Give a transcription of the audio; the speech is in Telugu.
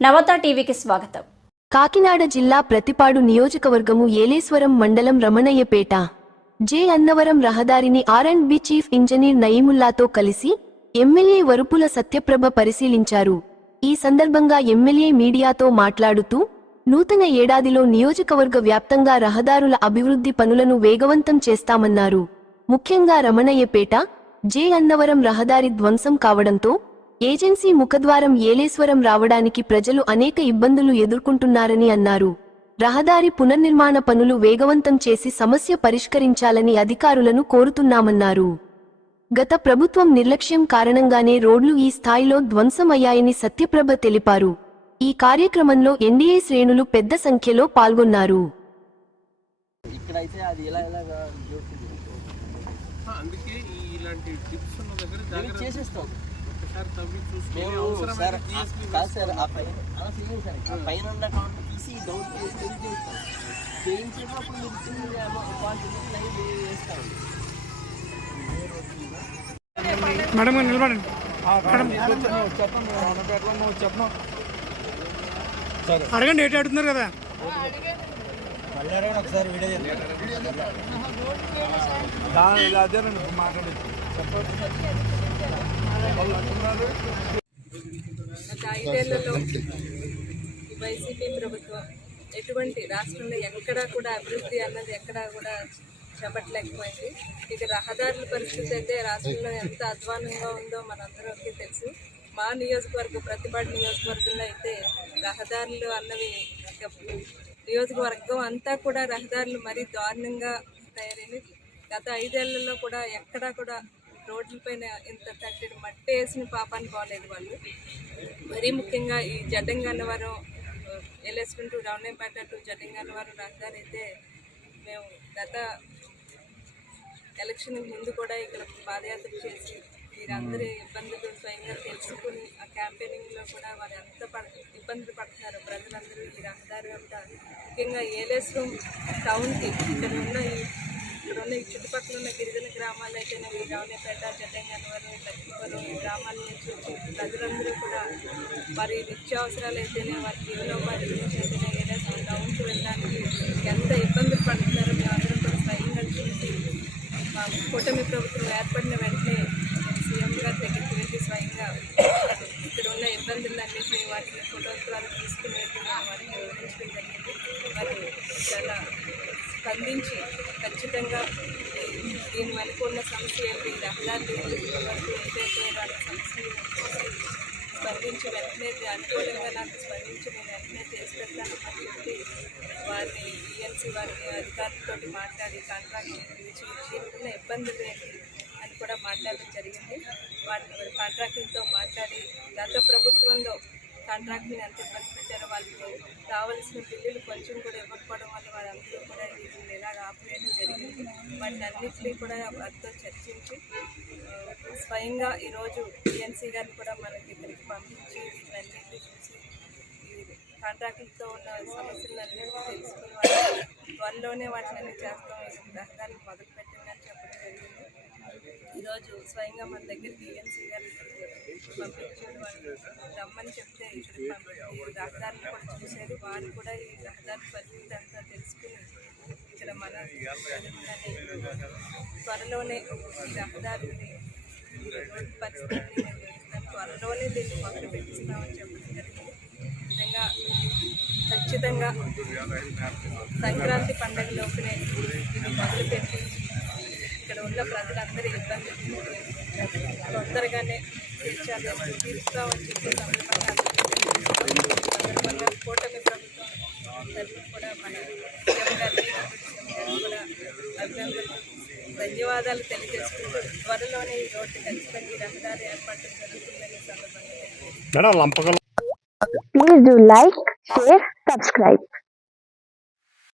నవత టీవీకి స్వాగతం. కాకినాడ జిల్లా ప్రతిపాడు నియోజకవర్గము ఏలేశ్వరం మండలం రమణయ్యపేట. జే అన్నవరం రహదారిని R and B chief engineer నయీముల్లాతో కలిసి ఎమ్మెల్యే వరుపుల సత్యప్రభ పరిశీలించారు. ఈ సందర్భంగా ఎమ్మెల్యే మీడియాతో మాట్లాడుతూ నూతన ఏడాదిలో నియోజకవర్గ వ్యాప్తంగా రహదారుల అభివృద్ధి పనులను వేగవంతం చేస్తామన్నారు. ముఖ్యంగా రమణయ్యపేట జే అన్నవరం రహదారి ధ్వంసం కావడంతో ఏజెన్సీ ముఖద్వారం ఏలేశ్వరం రావడానికి ప్రజలు అనేక ఇబ్బందులు ఎదుర్కొంటున్నారని అన్నారు. రహదారి పునర్నిర్మాణ పనులు వేగవంతం చేసి సమస్య పరిష్కరించాలని అధికారులను కోరుతున్నామన్నారు. గత ప్రభుత్వం నిర్లక్ష్యం కారణంగానే రోడ్లు ఈ స్థాయిలో ధ్వంసమయ్యాయని సత్యప్రభ తెలిపారు. ఈ కార్యక్రమంలో ఎన్డీఏ శ్రేణులు పెద్ద సంఖ్యలో పాల్గొన్నారు. ఇక్కడైతే అది ఇలా ఇలాగా జరుగుతుంది? ఆ, అందుకే ఈ ఇలాంటి టిప్స్ ఉన్న దగ్గర ఇవి జాగ్రత్త చేసేస్తాం ఒకసారి తవ్వి చూసుకొని అవసరమైన సార్ TSP కాదు సార్ ఆ పైన అలా చేయండి సార్ ఆ పైన ఉన్న అకౌంట్ తీసి డౌట్ చేసి చేస్తాం. చేయించేటప్పుడు మీరు ఇచ్చిన అకౌంట్ లైవ్ వేస్తామండి మేడం గారు నిలబడండి. అడగండి ఏంటి అడుగుతున్నారు కదా? గత ఐదేళ్ళలో వైసీపీ ప్రభుత్వం ఎటువంటి రాష్ట్రంలో ఎక్కడా కూడా అభివృద్ధి అన్నది ఎక్కడా కూడా చేపట్టలేకపోయింది. ఇక రహదారుల పరిస్థితి అయితే రాష్ట్రంలో ఎంత అధ్వానంగా ఉందో మనందరికీ తెలుసు. మా నియోజకవర్గ ప్రతిపాడు నియోజకవర్గంలో అయితే రహదారులు అన్నవి నియోజకవర్గం అంతా కూడా రహదారులు మరీ దారుణంగా తయారైనవి. గత ఐదేళ్ళలో కూడా ఎక్కడా కూడా రోడ్లపైన ఇంత తట్టడి మట్టి వేసిన పాపాన్ని పోలేదు వాళ్ళు. మరీ ముఖ్యంగా ఈ జడ్డంగన్నవరం ఎల్ఎస్కుంటూ రౌండేపేట టు జడ్డంగన్నవరం రహదారి అయితే మేము గత ఎలక్షన్ ముందు కూడా ఇక్కడ పాదయాత్ర చేసి వీరందరి ఇబ్బందులు స్వయంగా తెలుసుకుని ఆ క్యాంపెయినింగ్లో కూడా వారు ఎంత పడ ఇబ్బందులు పడుతున్నారు ప్రజలందరూ ఈ రహదారి అంతా. ముఖ్యంగా ఏలేశ్వరం టౌన్కి ఇక్కడ ఉన్న ఈ ఇక్కడ ఉన్న ఈ చుట్టుపక్కల ఉన్న గిరిజన గ్రామాలు అయితే ఈ రావణపేట చెడ్డంగనవరం లక్ష్మీపురం ఈ గ్రామాల నుంచి వచ్చి ప్రజలందరూ కూడా వారి నిత్యావసరాలు అయితేనే వారి జీవనోపాధి గురించి అయితేనే ఏలేశ్వరం టౌన్కి వెళ్ళడానికి ఎంత ఇబ్బందులు పడుతున్నారో మేమందరం కూడా స్వయంగా చూసి మా కూటమి ప్రభుత్వం ఏర్పడిన వెంటనే సీఎం గారి దగ్గరికి వెళ్ళి స్వయంగా ఇక్కడ ఉన్న ఇబ్బందులన్నింటినీ వాటిని ఫోటోగ్రాఫ్ తీసుకుని వెళ్ళి వారికి వివరించడం జరిగింది. మరి చాలా స్పందించి ఖచ్చితంగా దీని వెనుక ఉన్న సమస్య ఏంటి? రహదారి వరకు ఏదైతే వాళ్ళ సమస్య స్పందించి వెంటనే అనుకూలంగా నాకు స్పందించి నేను వెంటనే చేసి పెడతాను అని చెప్పి వారిని ఈఎన్సీ వారిని అధికారులతో మాట్లాడి కాంట్రాక్ట్ గురించి దీనికున్న ఇబ్బందులు ఏంటి అని కూడా మాట్లాడడం జరిగింది. వాటి కాంట్రాక్టులతో మాట్లాడి గత ప్రభుత్వంలో కాంట్రాక్ట్ని ఎంత ఇబ్బంది పెట్టారో వాళ్ళకి రావాల్సిన బిల్లులు కొంచెం కూడా ఇవ్వకపోవడం వల్ల వాళ్ళందరూ కూడా వీటిని ఇలాగ ఆపేయడం జరిగింది. వాటిని అన్నింటినీ కూడా వారితో చర్చించి స్వయంగా ఈరోజు టీఎన్సీ గారిని కూడా మనకి ఇక్కడికి పంపించి వీటిని చూసి కాంట్రాక్టులతో ఉన్న సమస్యలన్నీ తెలుసుకుని వాళ్ళు త్వరలోనే వాటిని చేస్తాం ఈ మొదలు పెట్టిందని చెప్పడం జరిగింది. ఈరోజు స్వయంగా మన దగ్గర టీఎన్సీ గారు రమ్మని చెప్తే ఇక్కడ పంపించి రహదారిని కూడా చూశారు. వారు కూడా ఈ రహదారి పరిస్థితి అంతా తెలుసుకుని ఇక్కడ మన త్వరలోనే ఈ రహదారిని రోడ్డు పరిస్థితిని త్వరలోనే దీన్ని మొదలు పెట్టిస్తామని చెప్పడం జరిగింది. నిజంగా ఖచ్చితంగా సంక్రాంతి పండుగలోపునే ఇది మొదలుపెట్టి ఇక్కడ ఉన్న ప్రజలందరూ ఇబ్బంది తొందరగానే తీర్చాలని తీరుస్తామని చెప్పి సందర్భంగా సందర్భంగా కూటమి ప్రభుత్వం కూడా మన కూడా అభినందనలు ధన్యవాదాలు తెలియజేసుకుంటూ త్వరలోనే ఈ రోడ్డు ఖచ్చితంగా రహదారి ఏర్పాటు జరుగుతుందనే సందర్భంగా తెలియజేస్తున్నాను. Please do like, share, subscribe.